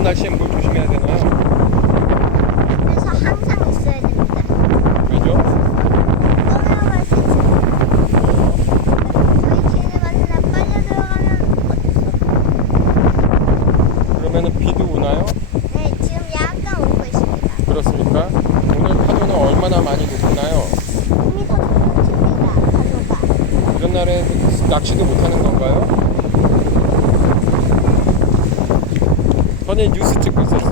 이런 날씨에 뭘 조심해야 되나요? 그래서 항상 있어야 됩니다. 왜죠? 떠나갈 수 있어요. 저희 집에 만나 빨려 들어가면 어딨어? 그러면은 비도 오나요? 네, 지금 약간 오고 있습니다. 그렇습니까? 오늘 파도는 얼마나 많이 높나요? 2m 정도 칩니다. 파도가. 이런 날에 낚시도 못하는 건가요? 전에 뉴스 찍고 있었어요.